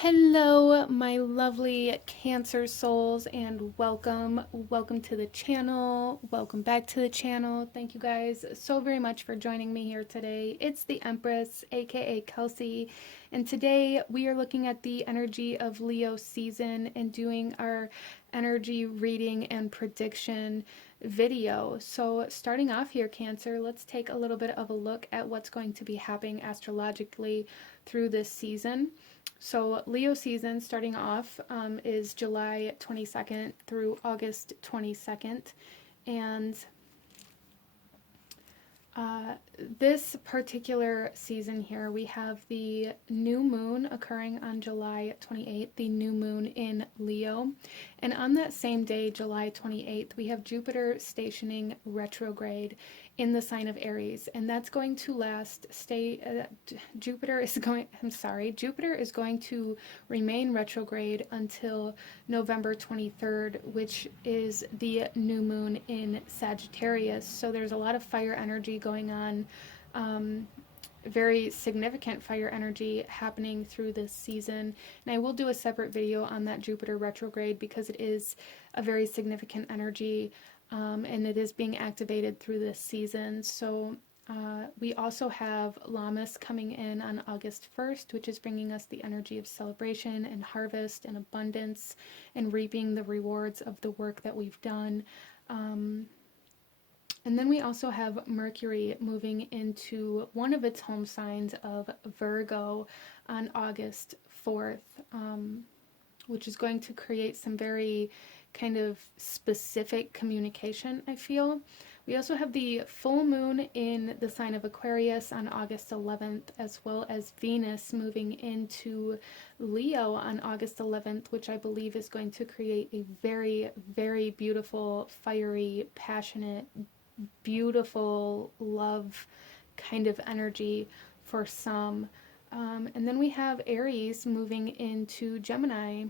Hello, my lovely Cancer souls, and welcome to the channel. Welcome back to the channel. Thank you guys so very much for joining me here today. It's the Empress, aka Kelsey, and today we are looking at the energy of Leo season and doing our energy reading and prediction video. So starting off here, Cancer, let's take a little bit of a look at what's going to be happening astrologically through this season. So Leo season starting off is July 22nd through August 22nd. And this particular season here, we have the new moon occurring on July 28th, the new moon in Leo. And on that same day, July 28th, we have Jupiter stationing retrograde in the sign of Aries, and that's going to last Jupiter is going to remain retrograde until November 23rd, which is the new moon in Sagittarius. So there's a lot of fire energy going on, very significant fire energy happening through this season. And I will do a separate video on that Jupiter retrograde because it is a very significant energy, and it is being activated through this season. So we also have Lammas coming in on August 1st, which is bringing us the energy of celebration and harvest and abundance and reaping the rewards of the work that we've done. And then we also have Mercury moving into one of its home signs of Virgo on August 4th, which is going to create some very kind of specific communication, I feel. We also have the full moon in the sign of Aquarius on August 11th, as well as Venus moving into Leo on August 11th, which I believe is going to create a very, very beautiful, fiery, passionate, beautiful love kind of energy for some. And then we have Aries moving into Gemini,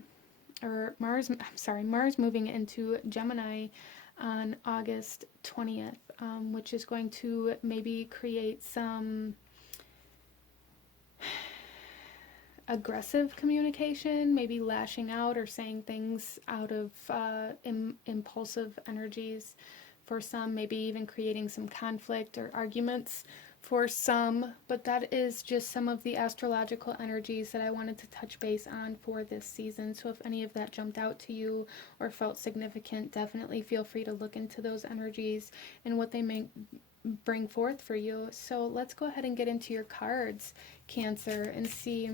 or Mars moving into Gemini on August 20th, which is going to maybe create some aggressive communication, maybe lashing out or saying things out of impulsive energies for some, maybe even creating some conflict or arguments for some. But that is just some of the astrological energies that I wanted to touch base on for this season. So if any of that jumped out to you or felt significant, definitely feel free to look into those energies and what they may bring forth for you. So let's go ahead and get into your cards, Cancer, and see.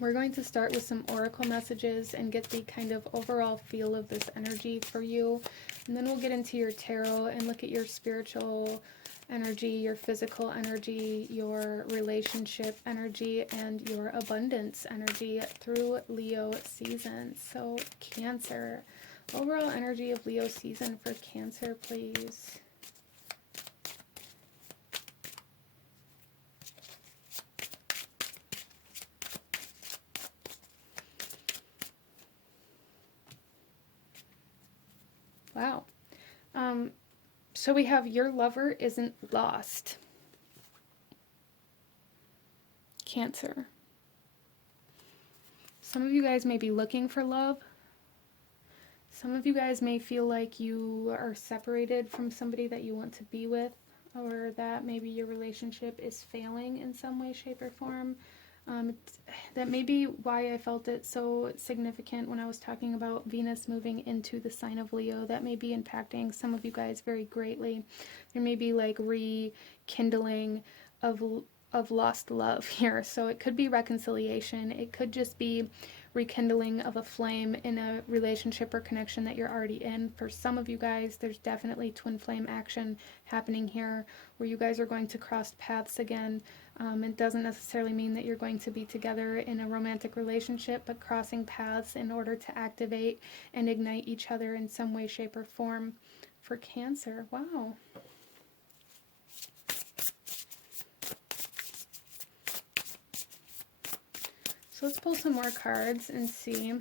We're going to start with some oracle messages and get the kind of overall feel of this energy for you. And then we'll get into your tarot and look at your spiritual energy, your physical energy, your relationship energy, and your abundance energy through Leo season. So Cancer, overall energy of Leo season for Cancer, please. Wow. So we have your lover isn't lost. Cancer. Some of you guys may be looking for love. Some of you guys may feel like you are separated from somebody that you want to be with, or that maybe your relationship is failing in some way, shape, or form. That may be why I felt it so significant when I was talking about Venus moving into the sign of Leo. That may be impacting some of you guys very greatly. There may be like rekindling of lost love here. So it could be reconciliation. It could just be rekindling of a flame in a relationship or connection that you're already in. For some of you guys, there's definitely twin flame action happening here where you guys are going to cross paths again. It doesn't necessarily mean that you're going to be together in a romantic relationship, but crossing paths in order to activate and ignite each other in some way, shape, or form for Cancer. Wow. So let's pull some more cards and see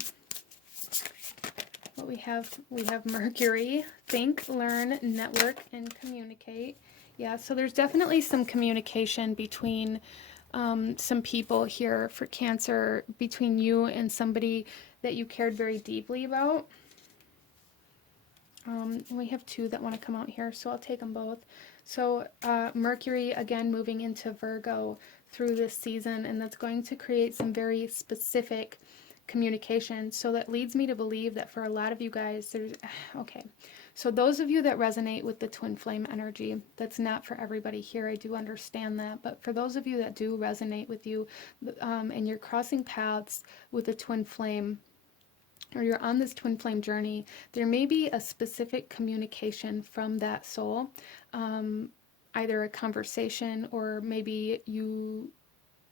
what we have. We have Mercury, think, learn, network, and communicate. Yeah, so there's definitely some communication between some people here for Cancer between you and somebody that you cared very deeply about. We have two that want to come out here, so I'll take them both. So Mercury, again, moving into Virgo through this season, and that's going to create some very specific communication. So that leads me to believe that for a lot of you guys, there's, okay, so those of you that resonate with the twin flame energy, that's not for everybody here, I do understand that, but for those of you that do resonate with you, and you're crossing paths with the twin flame, or you're on this twin flame journey, there may be a specific communication from that soul, either a conversation, or maybe you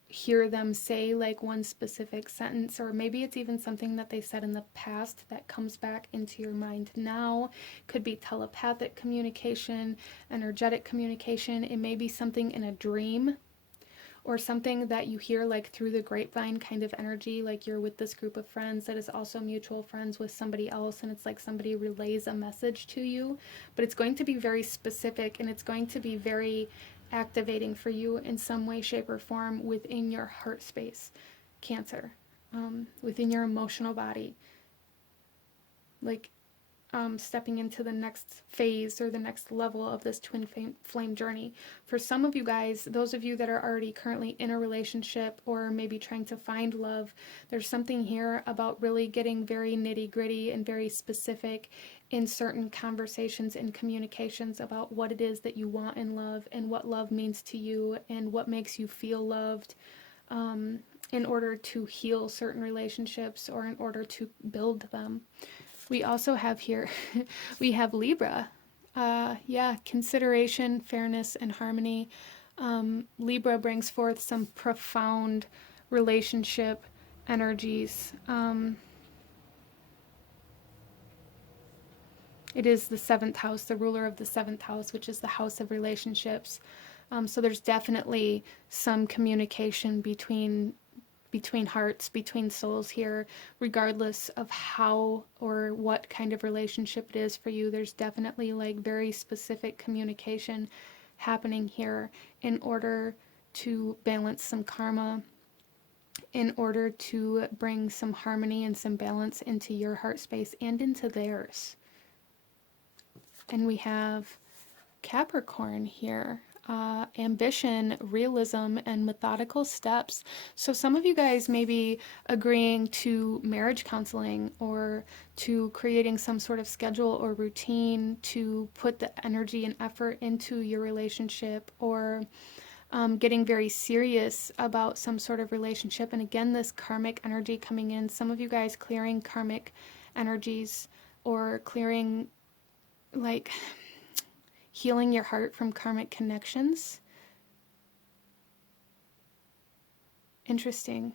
hear them say like one specific sentence, or maybe it's even something that they said in the past that comes back into your mind now. Could be telepathic communication, energetic communication. It may be something in a dream, or something that you hear like through the grapevine kind of energy, like you're with this group of friends that is also mutual friends with somebody else, and it's like somebody relays a message to you, but it's going to be very specific, and it's going to be very activating for you in some way, shape, or form within your heart space, Cancer, within your emotional body, like stepping into the next phase or the next level of this twin flame journey. For some of you guys, those of you that are already currently in a relationship or maybe trying to find love, there's something here about really getting very nitty-gritty and very specific in certain conversations and communications about what it is that you want in love and what love means to you and what makes you feel loved, in order to heal certain relationships or in order to build them. We also have here, we have Libra. Yeah, consideration, fairness, and harmony. Libra brings forth some profound relationship energies. It is the 7th house, the ruler of the 7th house, which is the house of relationships. So there's definitely some communication between hearts, between souls here, regardless of how or what kind of relationship it is for you. There's definitely like very specific communication happening here in order to balance some karma, in order to bring some harmony and some balance into your heart space and into theirs. And we have Capricorn here. Ambition, realism, and methodical steps. So some of you guys may be agreeing to marriage counseling or to creating some sort of schedule or routine to put the energy and effort into your relationship, or getting very serious about some sort of relationship. And again, this karmic energy coming in, some of you guys clearing karmic energies or clearing, like, healing your heart from karmic connections. Interesting.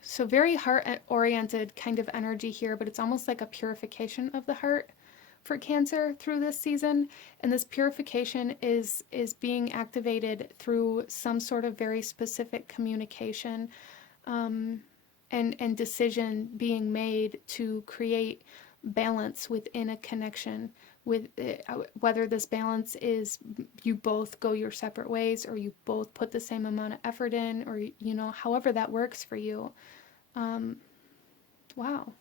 So very heart-oriented kind of energy here, but it's almost like a purification of the heart for Cancer through this season. And this purification is being activated through some sort of very specific communication, and decision being made to create balance within a connection, with whether this balance is you both go your separate ways, or you both put the same amount of effort in, or however that works for you. Wow.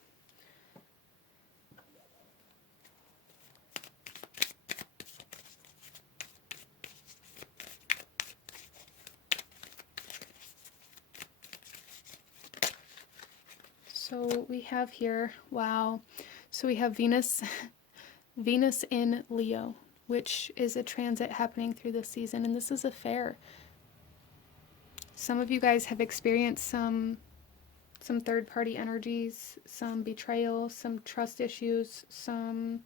So we have here, wow. So we have Venus in Leo, which is a transit happening through this season, and this is a fair. Some of you guys have experienced some third-party energies, some betrayal, some trust issues, some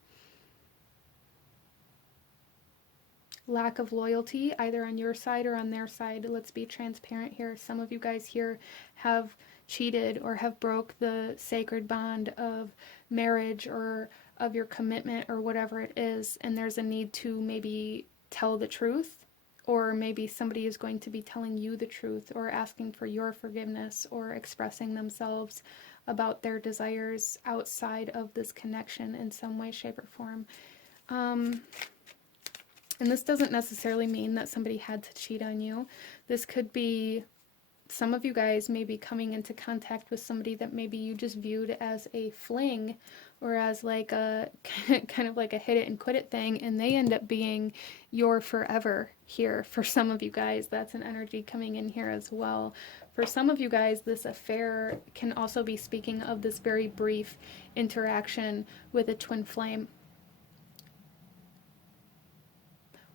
lack of loyalty, either on your side or on their side. Let's be transparent here. Some of you guys here have cheated or have broke the sacred bond of marriage or of your commitment or whatever it is, and there's a need to maybe tell the truth, or maybe somebody is going to be telling you the truth or asking for your forgiveness or expressing themselves about their desires outside of this connection in some way, shape, or form. And this doesn't necessarily mean that somebody had to cheat on you. This could be some of you guys may be coming into contact with somebody that maybe you just viewed as a fling or as like a kind of like a hit it and quit it thing, and they end up being your forever here. For some of you guys, that's an energy coming in here as well. For some of you guys, this affair can also be speaking of this very brief interaction with a twin flame.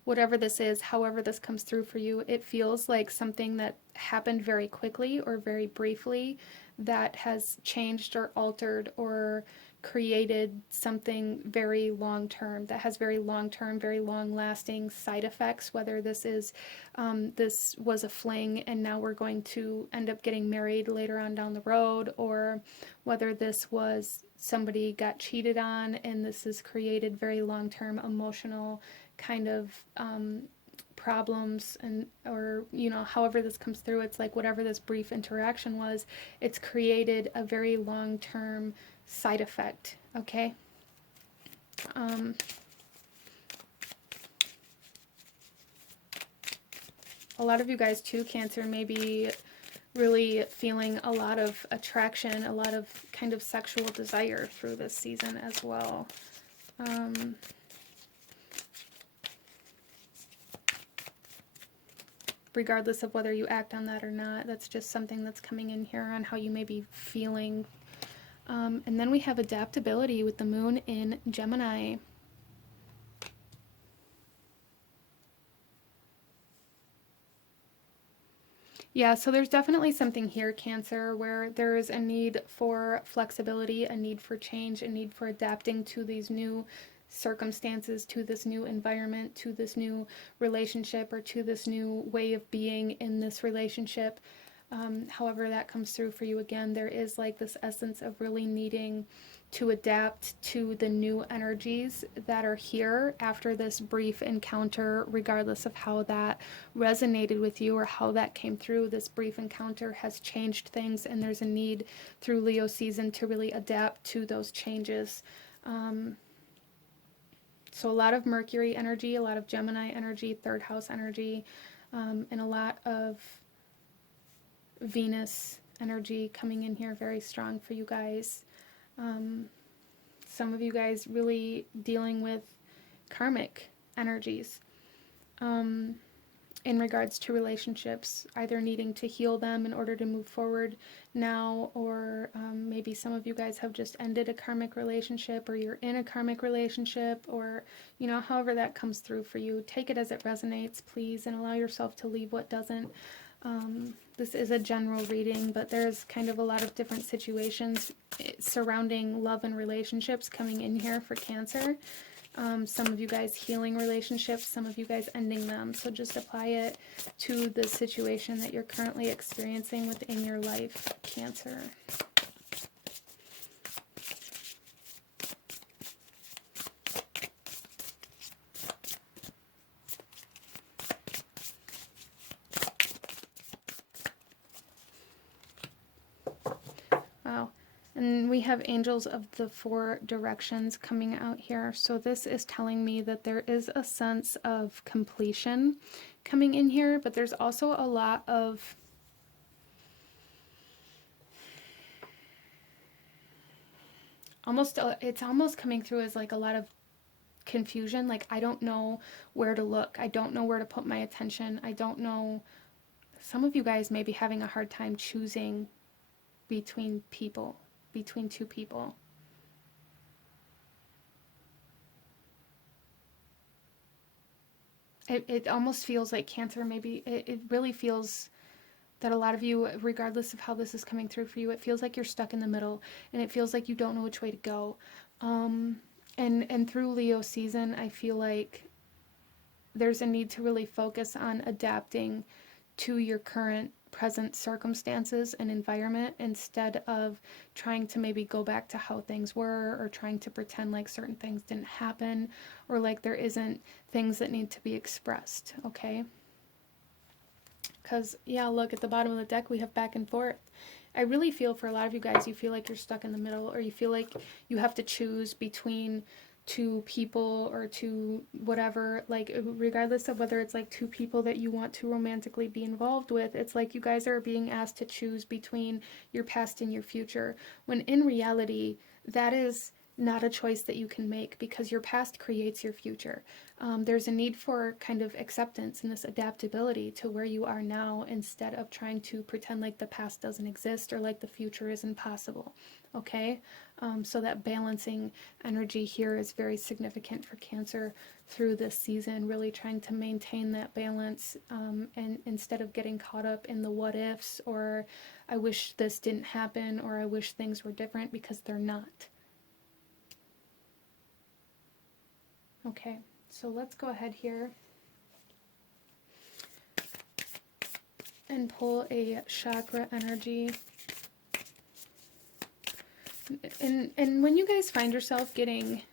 Whatever this is, however this comes through for you, it feels like something that happened very quickly or very briefly that has changed or altered or created something very long-term, that has very long-term, very long-lasting side effects, whether this is, this was a fling and now we're going to end up getting married later on down the road, or whether this was somebody got cheated on and this has created very long-term emotional kind of problems, and or you know, however this comes through, it's like whatever this brief interaction was, it's created a very long-term side effect. Okay. A lot of you guys too, Cancer, may be really feeling a lot of attraction, a lot of kind of sexual desire through this season as well. Regardless of whether you act on that or not, that's just something that's coming in here on how you may be feeling. And then we have adaptability with the moon in Gemini. Yeah, so there's definitely something here, Cancer, where there is a need for flexibility, a need for change, a need for adapting to these new circumstances, to this new environment, to this new relationship, or to this new way of being in this relationship. However that comes through for you, again, there is like this essence of really needing to adapt to the new energies that are here after this brief encounter, regardless of how that resonated with you or how that came through. This brief encounter has changed things, and there's a need through Leo season to really adapt to those changes. So a lot of Mercury energy, a lot of Gemini energy, third house energy, and a lot of Venus energy coming in here very strong for you guys. Some of you guys really dealing with karmic energies in regards to relationships, either needing to heal them in order to move forward now, or maybe some of you guys have just ended a karmic relationship, or you're in a karmic relationship, or, you know, however that comes through for you. Take it as it resonates, please, and allow yourself to leave what doesn't. This is a general reading, but there's kind of a lot of different situations surrounding love and relationships coming in here for Cancer. Some of you guys healing relationships, some of you guys ending them. So just apply it to the situation that you're currently experiencing within your life, Cancer. Wow. And we have angels of the four directions coming out here. So this is telling me that there is a sense of completion coming in here, but there's also a lot of it's almost coming through as like a lot of confusion. Like, I don't know where to look. I don't know where to put my attention. I don't know. Some of you guys may be having a hard time choosing between people. Between two people. It almost feels like, Cancer, maybe it really feels that a lot of you, regardless of how this is coming through for you, it feels like you're stuck in the middle, and it feels like you don't know which way to go. And through Leo season, I feel like there's a need to really focus on adapting to your current present circumstances and environment, instead of trying to maybe go back to how things were, or trying to pretend like certain things didn't happen, or like there isn't things that need to be expressed. Okay, because yeah, look at the bottom of the deck, we have back and forth. I really feel for a lot of you guys, you feel like you're stuck in the middle, or you feel like you have to choose between to people or to whatever, like regardless of whether it's like two people that you want to romantically be involved with, it's like you guys are being asked to choose between your past and your future, when in reality that is not a choice that you can make, because your past creates your future. There's a need for kind of acceptance and this adaptability to where you are now, instead of trying to pretend like the past doesn't exist or like the future is impossible. Okay? So that balancing energy here is very significant for Cancer through this season, really trying to maintain that balance, and instead of getting caught up in the what ifs, or I wish this didn't happen, or I wish things were different, because they're not. Okay, so let's go ahead here and pull a chakra energy. And when you guys find yourself getting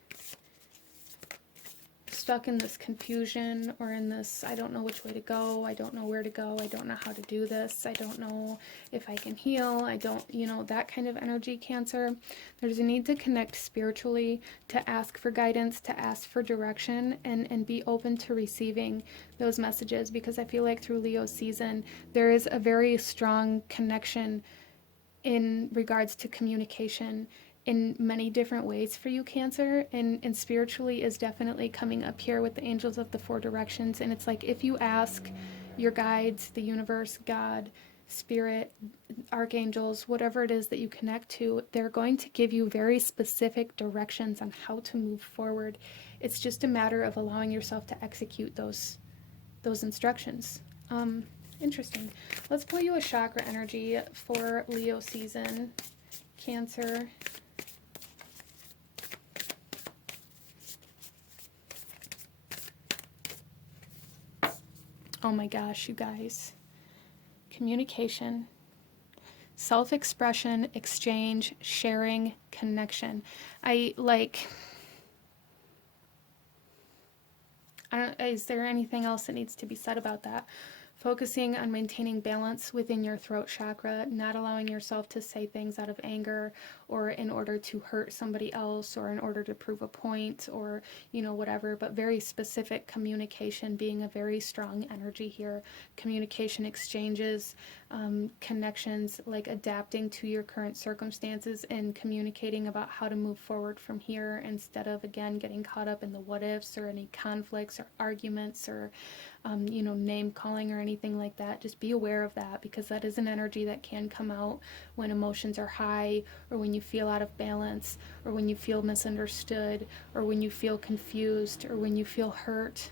stuck in this confusion, or in this, I don't know which way to go, I don't know where to go, I don't know how to do this, I don't know if I can heal, I don't, that kind of energy, Cancer, there's a need to connect spiritually, to ask for guidance, to ask for direction, and be open to receiving those messages, because I feel like through Leo season, there is a very strong connection in regards to communication in many different ways for you, Cancer, and spiritually is definitely coming up here with the angels of the four directions. And it's like, if you ask your guides, the universe, God, spirit, archangels, whatever it is that you connect to, they're going to give you very specific directions on how to move forward. It's just a matter of allowing yourself to execute those instructions. Interesting. Let's pull you a chakra energy for Leo season, Cancer. Oh my gosh, you guys. Communication, self-expression, exchange, sharing, connection. Is there anything else that needs to be said about that? Focusing on maintaining balance within your throat chakra, not allowing yourself to say things out of anger or in order to hurt somebody else or in order to prove a point or, whatever, but very specific communication being a very strong energy here. Communication exchanges, connections, like adapting to your current circumstances and communicating about how to move forward from here, instead of, again, getting caught up in the what ifs or any conflicts or arguments or name calling or anything like that. Just be aware of that, because that is an energy that can come out when emotions are high, or when you feel out of balance, or when you feel misunderstood, or when you feel confused, or when you feel hurt.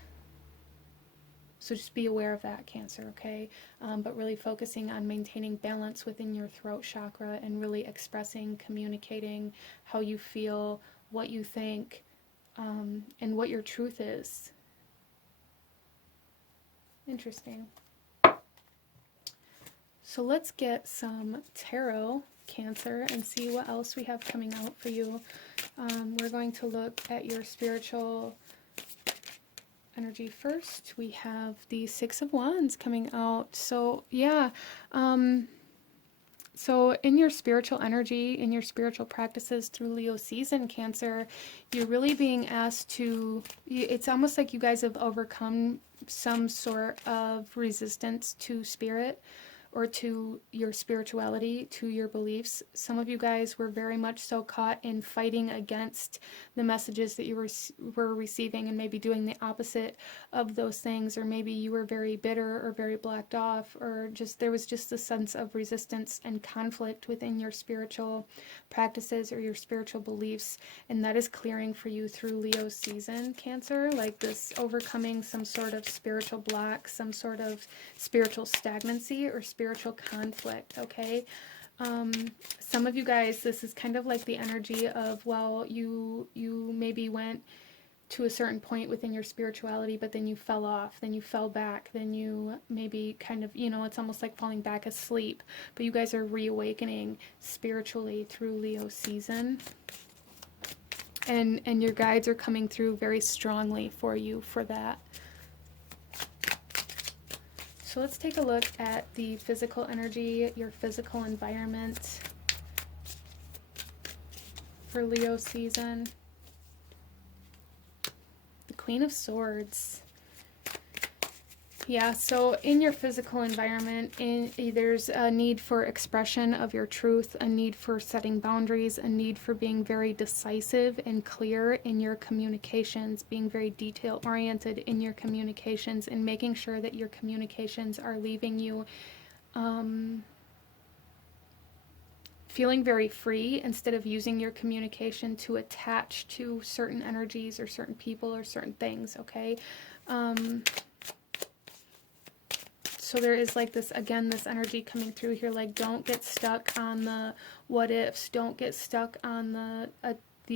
So just be aware of that, Cancer, okay? But really focusing on maintaining balance within your throat chakra and really expressing, communicating how you feel, what you think, and what your truth is. Interesting. So let's get some tarot, Cancer, and see what else we have coming out for you. We're going to look at your spiritual energy first. We have the Six of Wands coming out. So yeah, so in your spiritual energy, in your spiritual practices through Leo season, Cancer, you're really being asked to, it's almost like you guys have overcome some sort of resistance to spirit, or to your spirituality, to your beliefs. Some of you guys were very much so caught in fighting against the messages that you were receiving, and maybe doing the opposite of those things, or maybe you were very bitter or very blocked off, or just there was just a sense of resistance and conflict within your spiritual practices or your spiritual beliefs, and that is clearing for you through Leo season, Cancer, like this overcoming some sort of spiritual block, some sort of spiritual stagnancy or spiritual conflict, okay? Some of you guys, this is kind of like the energy of, well, you maybe went to a certain point within your spirituality, but then you fell off, then you fell back, then you maybe kind of, it's almost like falling back asleep, but you guys are reawakening spiritually through Leo season, and your guides are coming through very strongly for you for that. So let's take a look at the physical energy, your physical environment for Leo season. Queen of Swords. Yeah, so in your physical environment, there's a need for expression of your truth, a need for setting boundaries, a need for being very decisive and clear in your communications, being very detail-oriented in your communications, and making sure that your communications are leaving you feeling very free instead of using your communication to attach to certain energies or certain people or certain things, okay? So there is like this, again, this energy coming through here, like don't get stuck on the what ifs, don't get stuck on the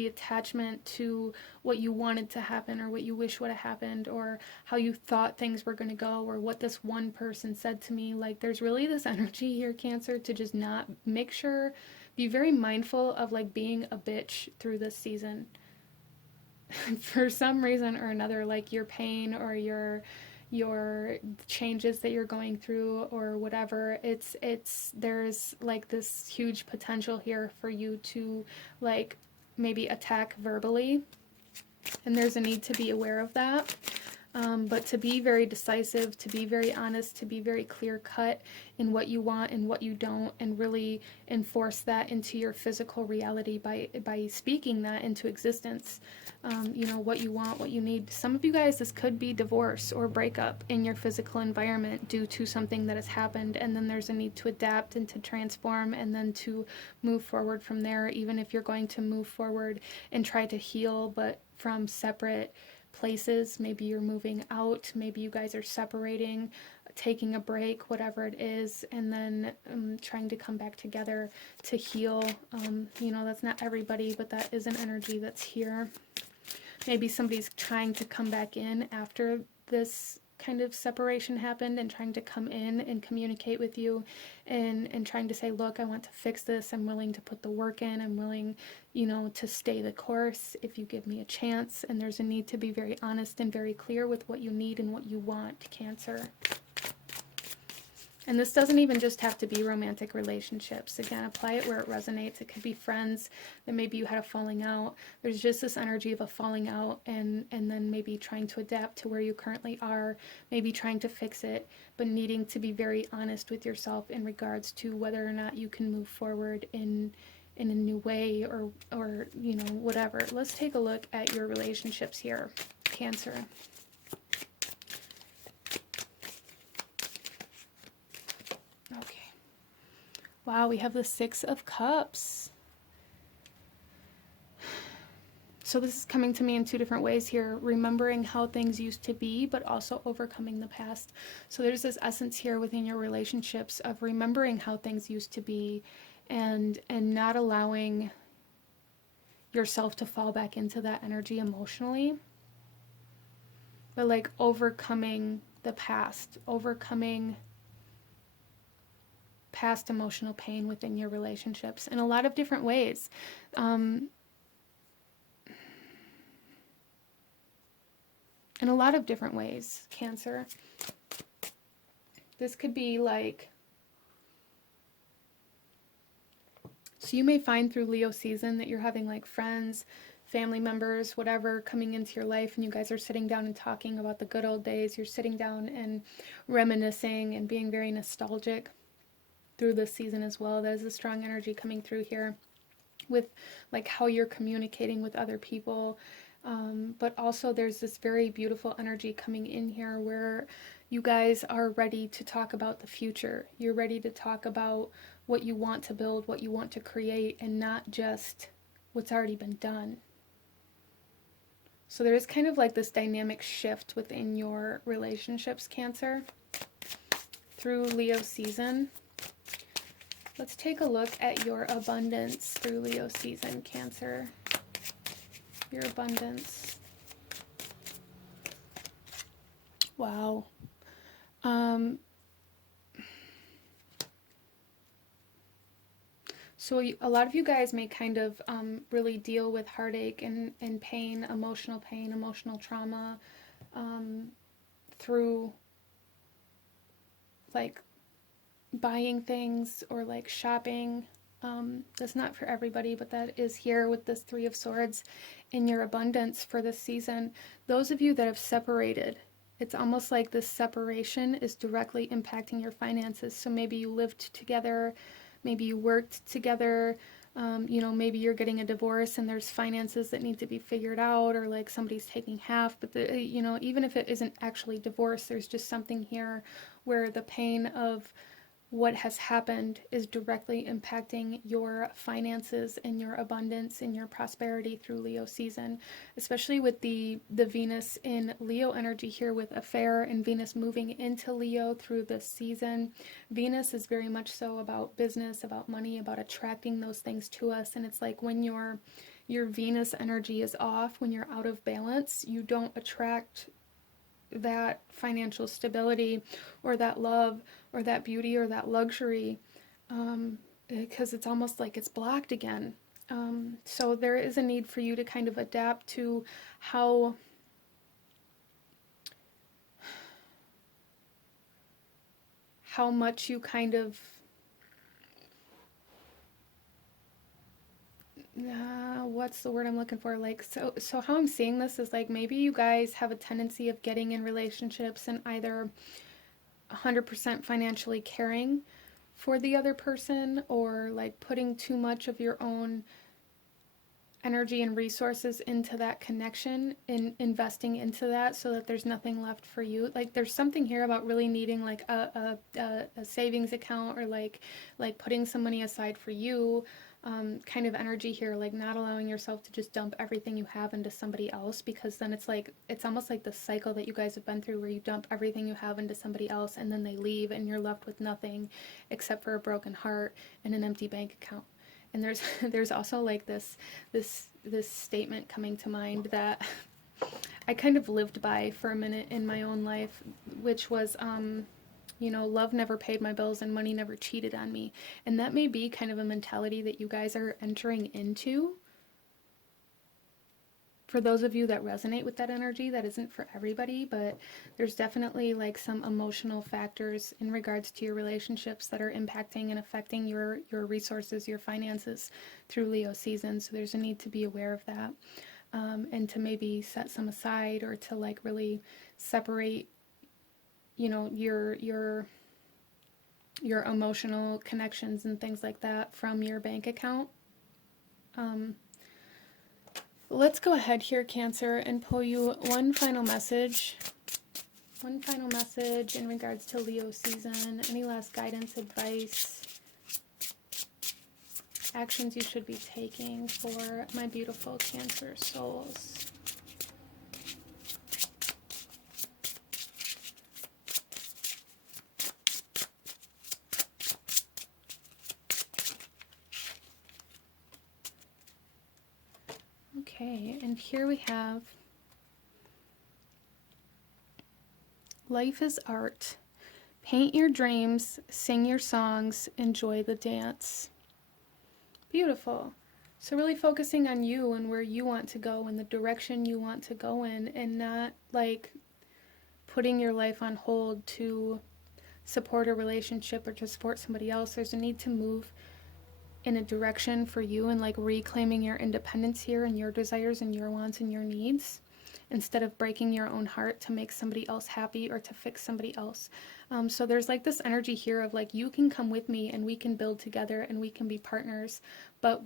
attachment to what you wanted to happen or what you wish would have happened or how you thought things were going to go or what this one person said to me. Like there's really this energy here, Cancer, to just not make sure, be very mindful of like being a bitch through this season. For some reason or another, like your pain or your changes that you're going through or whatever, there's like this huge potential here for you to like maybe attack verbally, and there's a need to be aware of that. But to be very decisive, to be very honest, to be very clear cut in what you want and what you don't, and really enforce that into your physical reality by speaking that into existence. You know, what you want, what you need. Some of you guys, this could be divorce or breakup in your physical environment due to something that has happened, and then there's a need to adapt and to transform and then to move forward from there, even if you're going to move forward and try to heal, but from separate places. Maybe you're moving out, maybe you guys are separating, taking a break, whatever it is, and then trying to come back together to heal. You know, that's not everybody, but that is an energy that's here. Maybe somebody's trying to come back in after this kind of separation happened and trying to come in and communicate with you and trying to say, look, I want to fix this. I'm willing to put the work in. I'm willing, you know, to stay the course if you give me a chance. And there's a need to be very honest and very clear with what you need and what you want, Cancer. And this doesn't even just have to be romantic relationships. Again, apply it where it resonates. It could be friends that maybe you had a falling out. There's just this energy of a falling out and then maybe trying to adapt to where you currently are, maybe trying to fix it, but needing to be very honest with yourself in regards to whether or not you can move forward in a new way or you know, whatever. Let's take a look at your relationships here, Cancer. Okay. Wow, we have the Six of Cups. So this is coming to me in two different ways here. Remembering how things used to be, but also overcoming the past. So there's this essence here within your relationships of remembering how things used to be and not allowing yourself to fall back into that energy emotionally. But like overcoming the past, overcoming past emotional pain within your relationships in a lot of different ways. In a lot of different ways, Cancer. This could be like, so you may find through Leo season that you're having like friends, family members, whatever, coming into your life, and you guys are sitting down and talking about the good old days. You're sitting down and reminiscing and being very nostalgic through this season as well. There's a strong energy coming through here with like how you're communicating with other people. But also there's this very beautiful energy coming in here where you guys are ready to talk about the future. You're ready to talk about what you want to build, what you want to create, and not just what's already been done. So there is kind of like this dynamic shift within your relationships, Cancer, through Leo season. Let's take a look at your abundance through Leo season, Cancer. Your abundance. Wow. So a lot of you guys may kind of really deal with heartache and pain, emotional trauma through like buying things or like shopping That's not for everybody, but that is here with this Three of Swords in your abundance for this season. Those of you that have separated, it's almost like this separation is directly impacting your finances. So maybe you lived together, maybe you worked together, maybe you're getting a divorce and there's finances that need to be figured out, or like somebody's taking half. But even if it isn't actually divorce, there's just something here where the pain of what has happened is directly impacting your finances and your abundance and your prosperity through Leo season, especially with the Venus in Leo energy here with affair and Venus moving into Leo through this season. Venus is very much so about business, about money, about attracting those things to us. And it's like when your Venus energy is off, when you're out of balance, you don't attract that financial stability or that love or that beauty or that luxury, because it's almost like it's blocked again. So there is a need for you to kind of adapt to how much you kind of what's the word I'm looking for? Like, so how I'm seeing this is like maybe you guys have a tendency of getting in relationships and either 100% financially caring for the other person, or like putting too much of your own energy and resources into that connection, in investing into that, so that there's nothing left for you. Like there's something here about really needing like a savings account, or like putting some money aside for you. Kind of energy here, like not allowing yourself to just dump everything you have into somebody else, because then it's almost like the cycle that you guys have been through, where you dump everything you have into somebody else and then they leave and you're left with nothing except for a broken heart and an empty bank account. And there's also like this statement coming to mind that I kind of lived by for a minute in my own life, which was love never paid my bills and money never cheated on me. And that may be kind of a mentality that you guys are entering into. For those of you that resonate with that energy, that isn't for everybody, but there's definitely like some emotional factors in regards to your relationships that are impacting and affecting your resources, your finances through Leo season. So there's a need to be aware of that, and to maybe set some aside, or to like really separate your emotional connections and things like that from your bank account. Let's go ahead here, Cancer, and pull you one final message in regards to Leo season. Any last guidance, advice, actions you should be taking for my beautiful Cancer souls? Okay, and here we have life is art. Paint your dreams, sing your songs, enjoy the dance. Beautiful. So really focusing on you and where you want to go and the direction you want to go in, and not like putting your life on hold to support a relationship or to support somebody else. There's a need to move in a direction for you, and like reclaiming your independence here and your desires and your wants and your needs, instead of breaking your own heart to make somebody else happy or to fix somebody else. So there's like this energy here of like, you can come with me and we can build together and we can be partners, but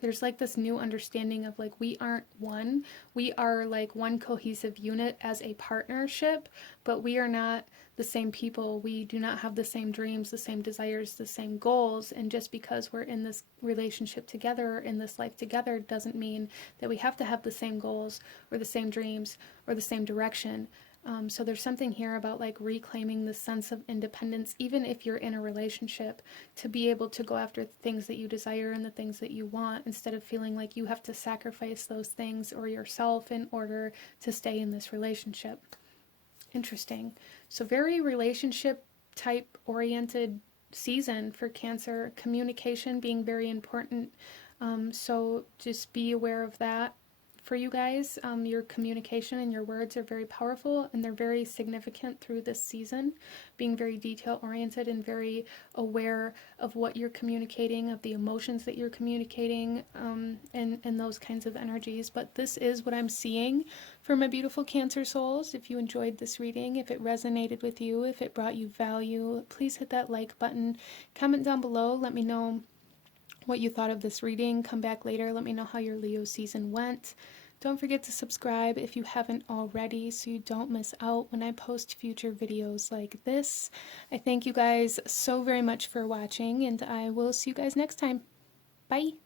there's like this new understanding of like, we aren't one. We are like one cohesive unit as a partnership, but we are not the same people. We do not have the same dreams, the same desires, the same goals. And just because we're in this relationship together, in this life together, doesn't mean that we have to have the same goals or the same dreams or the same direction. So there's something here about like reclaiming the sense of independence, even if you're in a relationship, to be able to go after things that you desire and the things that you want, instead of feeling like you have to sacrifice those things or yourself in order to stay in this relationship. Interesting. So very relationship type oriented season for Cancer. Communication being very important. So just be aware of that for you guys. Your communication and your words are very powerful, and they're very significant through this season, being very detail oriented and very aware of what you're communicating, of the emotions that you're communicating, and those kinds of energies. But this is what I'm seeing for my beautiful Cancer souls. If you enjoyed this reading, if it resonated with you, if it brought you value, please hit that like button. Comment down below. Let me know what you thought of this reading. Come back later. Let me know how your Leo season went. Don't forget to subscribe if you haven't already so you don't miss out when I post future videos like this. I thank you guys so very much for watching, and I will see you guys next time. Bye!